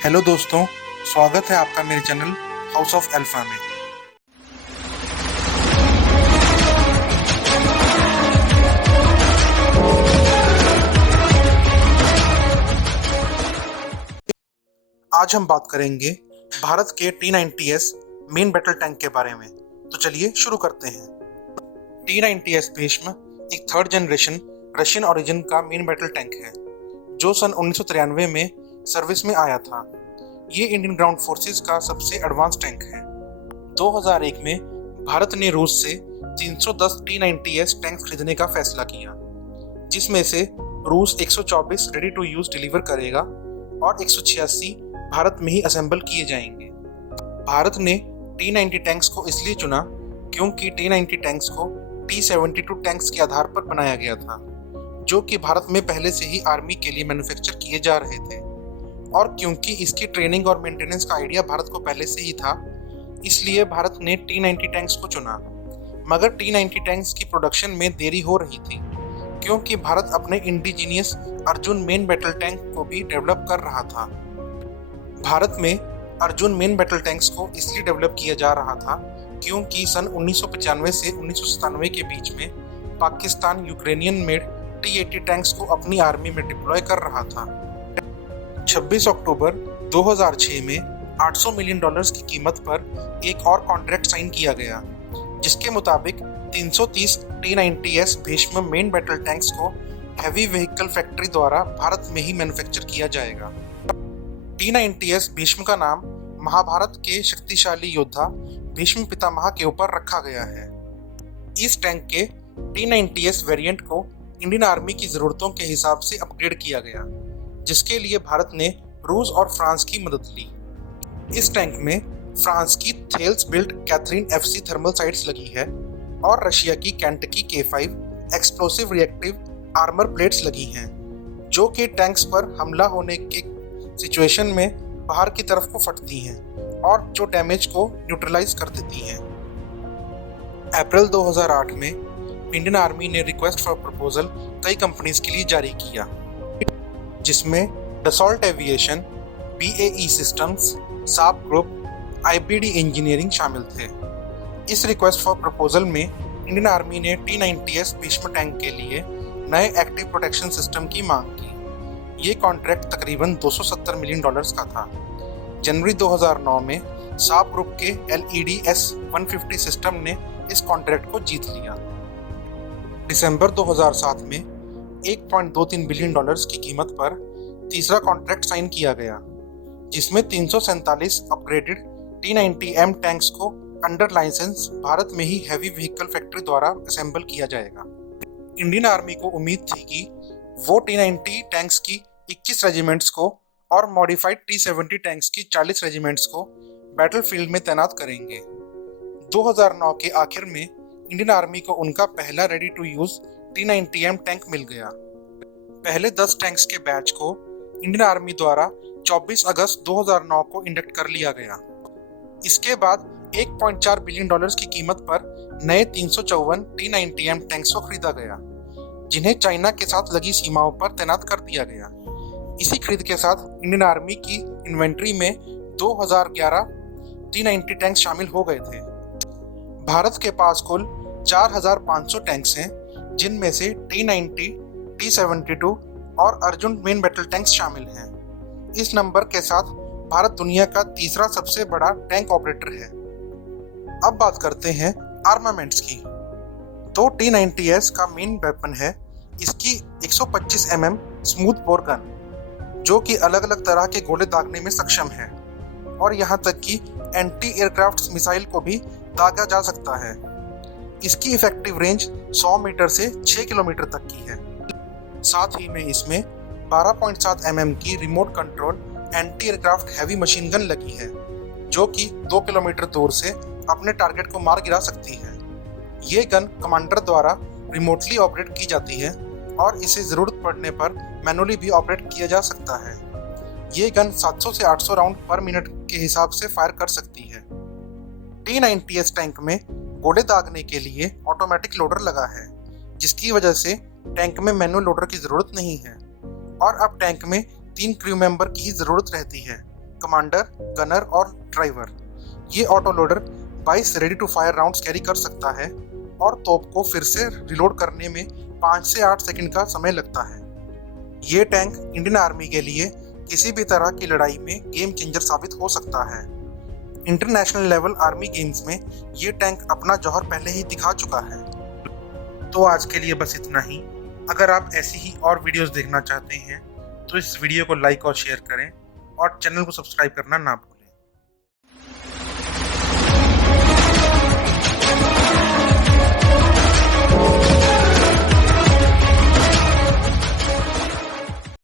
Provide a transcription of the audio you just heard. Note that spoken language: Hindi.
हेलो दोस्तों, स्वागत है आपका मेरे चैनल हाउस ऑफ अल्फा में। आज हम बात करेंगे भारत के T-90S मेन बैटल टैंक के बारे में। तो चलिए शुरू करते हैं। T-90S भीष्म एक थर्ड जनरेशन रशियन ओरिजिन का मेन बैटल टैंक है जो सन 1993 में सर्विस में आया था। ये इंडियन ग्राउंड फोर्सेस का सबसे एडवांस टैंक है। 2001 में भारत ने रूस से 310 T-90S टैंक खरीदने का फैसला किया, जिसमें से रूस 124 रेडी टू यूज डिलीवर करेगा और 186 भारत में ही असेंबल किए जाएंगे। भारत ने T-90 टैंक्स को इसलिए चुना क्योंकि T-90 टैंक्स को T-72 टैंक्स के आधार पर बनाया गया था, जो कि भारत में पहले से ही आर्मी के लिए मैन्युफैक्चर किए जा रहे थे, और क्योंकि इसकी ट्रेनिंग और मेंटेनेंस का आइडिया भारत को पहले से ही था, इसलिए भारत ने T-90 टैंक्स को चुना। मगर T-90 टैंक्स की प्रोडक्शन में देरी हो रही थी क्योंकि भारत अपने indigenous Arjun main battle tank को भी डेवलप कर रहा था। भारत में अर्जुन मेन बैटल टैंक्स को इसलिए डेवलप किया जा रहा था क्योंकि सन 1995 से 1997 के बीच में Pakistan Ukrainian made T-80 tanks को अपनी आर्मी में डिप्लॉय कर रहा था। 26 अक्टूबर 2006 में $800 मिलियन की कीमत पर एक और कॉन्ट्रैक्ट साइन किया गया, जिसके मुताबिक 330 T-90S Bhishma main battle tanks को हैवी व्हीकल फैक्ट्री द्वारा भारत में ही मैन्युफैक्चर किया जाएगा। T-90S भीष्म का नाम महाभारत के शक्तिशाली योद्धा भीष्म पितामह के ऊपर रखा गया है। इस टैंक के T-90S वेरिएंट को इंडियन आर्मी की ज़रूरतों के हिसाब से अपग्रेड किया गया, जिसके लिए भारत ने रूस और फ्रांस की मदद ली। इस टैंक में फ्रांस की Thales built Catherine FC thermal sights लगी है और रशिया की Kontakt K5 explosive reactive armour plates लगी हैं, जो कि टैंक्स पर हमला होने के सिचुएशन में बाहर की तरफ को फटती हैं और जो डैमेज को न्यूट्रलाइज कर देती हैं। अप्रैल 2008 में इंडियन आर्मी ने रिक्वेस्ट फॉर प्रपोजल कई कंपनीज के लिए जारी किया, जिसमें Dassault Aviation, BAE Systems, Saab group, IBD engineering शामिल थे। इस रिक्वेस्ट फॉर प्रपोजल में इंडियन आर्मी ने T-90S भीष्म टैंक के लिए नए एक्टिव प्रोटेक्शन सिस्टम की मांग की। ये कॉन्ट्रैक्ट तकरीबन $270 मिलियन का था। जनवरी 2009 में साप ग्रुप के LED S-150 सिस्टम ने इस कॉन्ट्रैक्ट को जीत लिया। दिसंबर 2007 में $1.23 बिलियन की कीमत पर तीसरा कॉन्ट्रैक्ट साइन किया गया, जिसमें 347 अपग्रेडेड T-90M टैंक्स को अंडर लाइसेंस भारत में ही हैवी व्हीकल फैक्ट्री द्वारा असेंबल किया जाएगा। इंडियन आर्मी को उम्मीद थी कि वो T-90 टैंक्स की 21 रेजिमेंट्स को और मॉडिफाइड T-70 टैंक्स की 40 रेजिमेंट्स को बैटलफील्ड में तैनात करेंगे। 2009 के आखिर में इंडियन आर्मी को उनका पहला ready to use T-90M tank मिल गया। पहले 10 टैंक्स के बैच को इंडियन आर्मी द्वारा 24 अगस्त 2009 को इंडक्ट कर लिया गया। इसके बाद $1.4 बिलियन की कीमत पर नए 354 T-90M टैंक्स को खरीदा गया, जिन्हें चाइना के साथ लगी सीमाओं पर तैनात कर दिया गया। इसी खरीद के साथ इंडियन आर्मी की इन्वेंट्री में 2011 T-90 टैंक्स शामिल हो गए थे। भारत के पास कुल 4500 टैंक्स हैं, जिनमें से T-90, T-72 और अर्जुन मेन बैटल टैंक्स शामिल हैं। इस नंबर के साथ भारत दुनिया का तीसरा सबसे बड़ा टैंक ऑपरेटर है। अब बात करते हैं आर्मामेंट्स की। तो T-90S का मेन वेपन है इसकी 125 mm स्मूथ बोर गन, जो कि अलग अलग तरह के गोले दागने में सक्षम है और यहाँ तक कि एंटी एयरक्राफ्ट मिसाइल को भी दागा जा सकता है। इसकी इफेक्टिव रेंज 100 मीटर से 6 किलोमीटर तक की है। साथ ही में इसमें 12.7 mm की remote control anti aircraft heavy machine gun लगी है, जो कि 2 किलोमीटर दूर से अपने टारगेट को मार गिरा सकती है। ये गन कमांडर द्वारा रिमोटली ऑपरेट की जाती है और इसे ज़रूरत पड़ने पर मैनुअली भी ऑपरेट किया जा सकता है। ये गन 700 से 800 राउंड पर मिनट के हिसाब से फायर कर सकती है। T-90S टैंक में गोले दागने के लिए ऑटोमेटिक लोडर लगा है, जिसकी वजह से टैंक में मैनुअल लोडर की ज़रूरत नहीं है और अब टैंक में 3 क्रू मेंबर की ही ज़रूरत रहती है, कमांडर, गनर और ड्राइवर। ये auto loader 22 ready to fire rounds carry कर सकता है और तोप को फिर से रिलोड करने में 5 से 8 सेकंड का समय लगता है। ये टैंक इंडियन आर्मी के लिए किसी भी तरह की लड़ाई में गेम चेंजर साबित हो सकता है। इंटरनेशनल लेवल आर्मी गेम्स में ये टैंक अपना जौहर पहले ही दिखा चुका है। तो आज के लिए बस इतना ही। अगर आप ऐसी ही और वीडियोस देखना चाहते हैं तो इस वीडियो को लाइक और शेयर करें और चैनल को सब्सक्राइब करना ना भूलें।